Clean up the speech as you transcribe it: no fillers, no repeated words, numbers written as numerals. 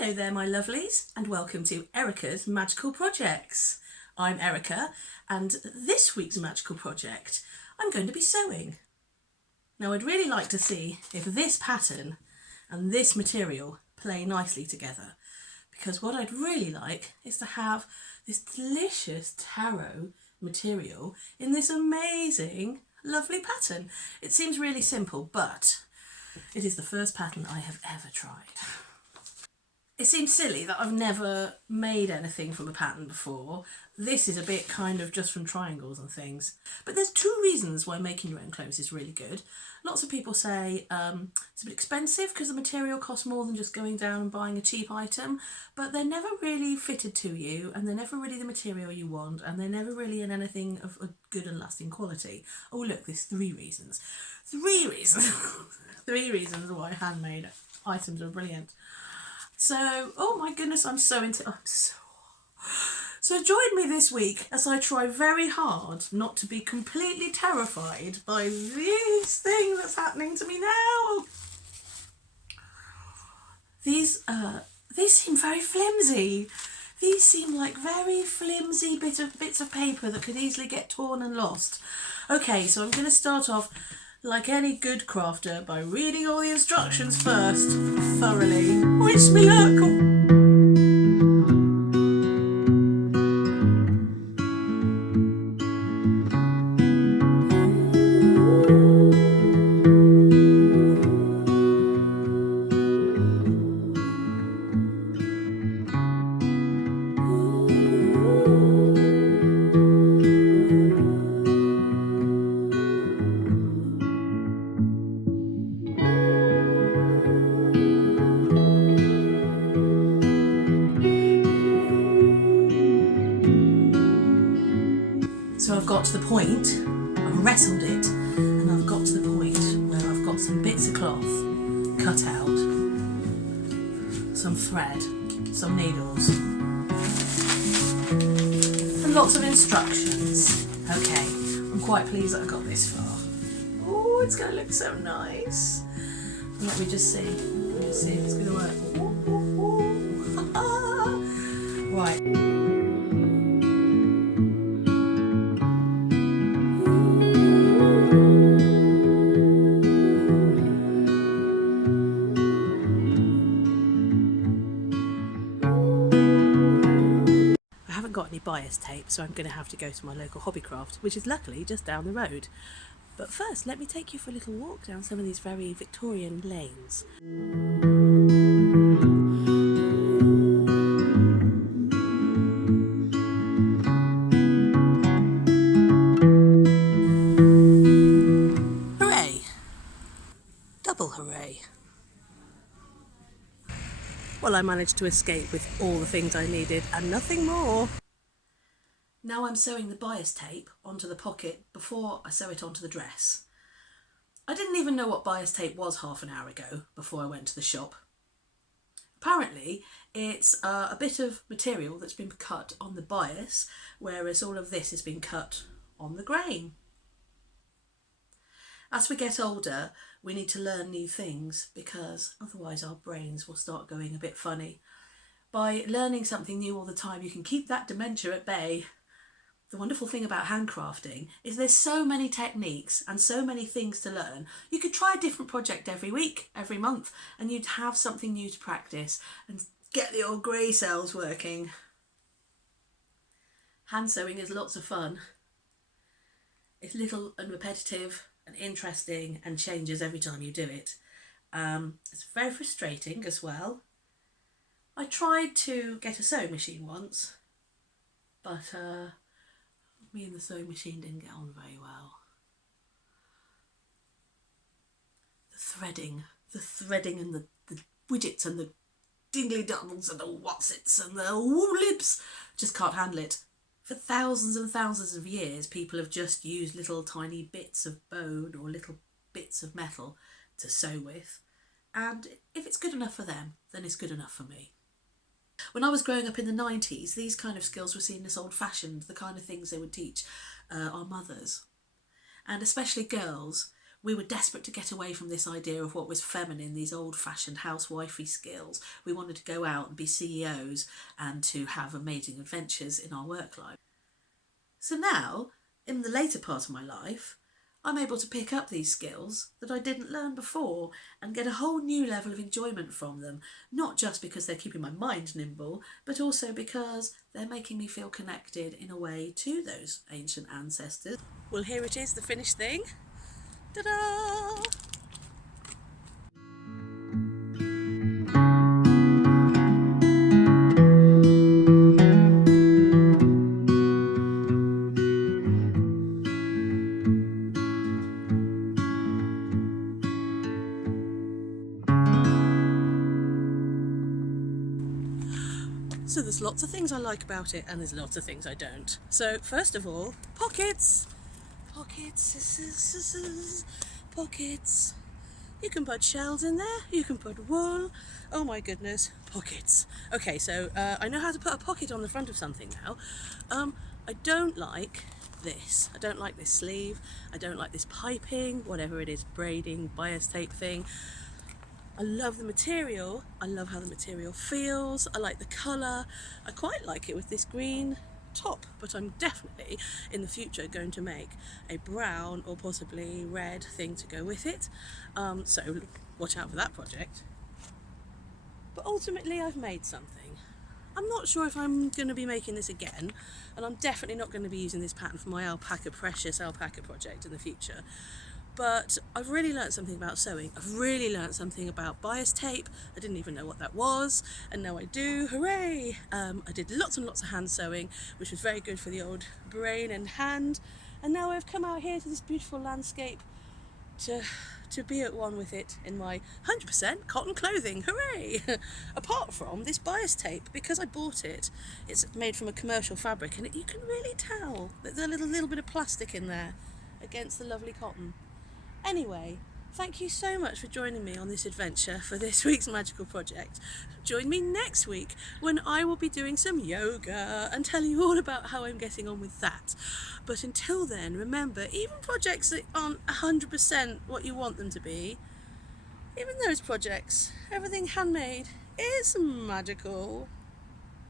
Hello there, my lovelies, and welcome to Erika's Magical Projects. I'm Erika, and this week's magical project, I'm going to be sewing. Now, I'd really like to see if this pattern and this material play nicely together, because what I'd really like is to have this delicious taro material in this amazing, lovely pattern. It seems really simple, but it is the first pattern I have ever tried. It seems silly that I've never made anything from a pattern before. This is a bit kind of just from triangles and things. But there's two reasons why making your own clothes is really good. Lots of people say it's a bit expensive because the material costs more than just going down and buying a cheap item, but they're never really fitted to you, and they're never really the material you want, and they're never really in anything of a good and lasting quality. Oh look, there's three reasons. Three reasons! Three reasons why handmade items are brilliant. So, oh my goodness, So join me this week as I try very hard not to be completely terrified by this thing that's happening to me now. These seem very flimsy. These seem like very flimsy bits of paper that could easily get torn and lost. Okay, so I'm going to start off like any good crafter by reading all the instructions first, thoroughly. Wish me luck! So I've got to the point, I've wrestled it, and I've got to the point where I've got some bits of cloth cut out, some thread, some needles, and lots of instructions. Okay, I'm quite pleased that I got this far. Oh, it's going to look so nice. And let me just see. Let me see if it's going to work. Right. Got any bias tape, so I'm going to have to go to my local Hobbycraft, which is luckily just down the road. But first, let me take you for a little walk down some of these very Victorian lanes. Hooray! Double hooray! Well, I managed to escape with all the things I needed and nothing more. Now I'm sewing the bias tape onto the pocket before I sew it onto the dress. I didn't even know what bias tape was half an hour ago before I went to the shop. Apparently it's a bit of material that's been cut on the bias, whereas all of this has been cut on the grain. As we get older, we need to learn new things because otherwise our brains will start going a bit funny. By learning something new all the time, you can keep that dementia at bay. The wonderful thing about handcrafting is there's so many techniques and so many things to learn. You could try a different project every week, every month, and you'd have something new to practice and get the old grey cells working. Hand sewing is lots of fun. It's little and repetitive and interesting and changes every time you do it. It's very frustrating as well. I tried to get a sewing machine once, but me and the sewing machine didn't get on very well. The threading and the widgets and the dingly doubles and the whatsits and the woolibs, just can't handle it. For thousands and thousands of years, people have just used little tiny bits of bone or little bits of metal to sew with, and if it's good enough for them, then it's good enough for me. When I was growing up in the 90s, these kind of skills were seen as old-fashioned, the kind of things they would teach our mothers. And especially girls We were desperate to get away from this idea of what was feminine, these old-fashioned housewifey skills. We wanted to go out and be CEOs and to have amazing adventures in our work life. So now, in the later part of my life, I'm able to pick up these skills that I didn't learn before and get a whole new level of enjoyment from them, not just because they're keeping my mind nimble, but also because they're making me feel connected in a way to those ancient ancestors. Well, here it is, the finished thing. Ta-da! So there's lots of things I like about it and there's lots of things I don't. So first of all, pockets. Pockets. Pockets. You can put shells in there, you can put wool. Oh my goodness, pockets. Okay, so I know how to put a pocket on the front of something now. I don't like this. I don't like this sleeve. I don't like this piping, whatever it is, braiding, bias tape thing. I love the material. I love how the material feels. I like the colour. I quite like it with this green top, but I'm definitely in the future going to make a brown or possibly red thing to go with it. So watch out for that project. But ultimately I've made something. I'm not sure if I'm going to be making this again, and I'm definitely not going to be using this pattern for my precious alpaca project in the future. But I've really learnt something about sewing. I've really learnt something about bias tape. I didn't even know what that was, and now I do. Hooray! I did lots and lots of hand sewing, which was very good for the old brain and hand. And now I've come out here to this beautiful landscape to be at one with it in my 100% cotton clothing. Hooray! Apart from this bias tape, because I bought it. It's made from a commercial fabric, and you can really tell that there's a little bit of plastic in there against the lovely cotton. Anyway, thank you so much for joining me on this adventure for this week's Magickal project. Join me next week when I will be doing some yoga and telling you all about how I'm getting on with that. But until then, remember, even projects that aren't 100% what you want them to be, even those projects, everything handmade is magical.